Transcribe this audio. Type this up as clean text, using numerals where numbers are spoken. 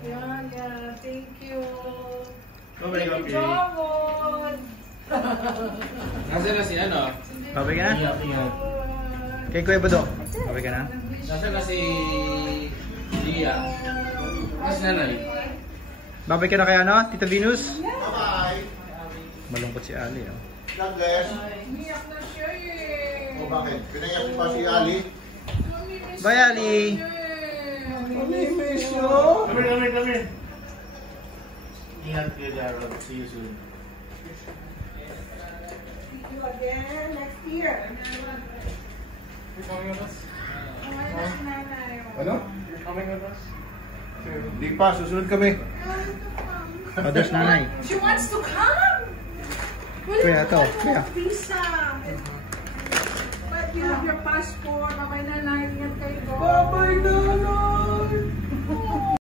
Yeah, thank you. Babay ka, Pi. Nasaan na si ano? Babay ka na? Ingat. Kay Kuya Bado. Babay ka na? Nasaan na si Lia? Nasaan nanay? Babay ka na kay ano? Tita Venus? Bye-bye. Malungkot si Ali. Oh. Nag-guess. Umiyak na siya eh. O bakit? Pinayak mo pa si Ali? Bye, Ali. Miss you. Kami. Ingat kayo, Darrell. See you soon. See you again next year. Coming with us? Ano? You're coming with us? Di pa, susunod kami. Others nanay. She wants to come. Kuya, ito. Kuya. Visa. But you have your passport. Bye-bye, nanay. Ingat kayo. Bye-bye, Nanay!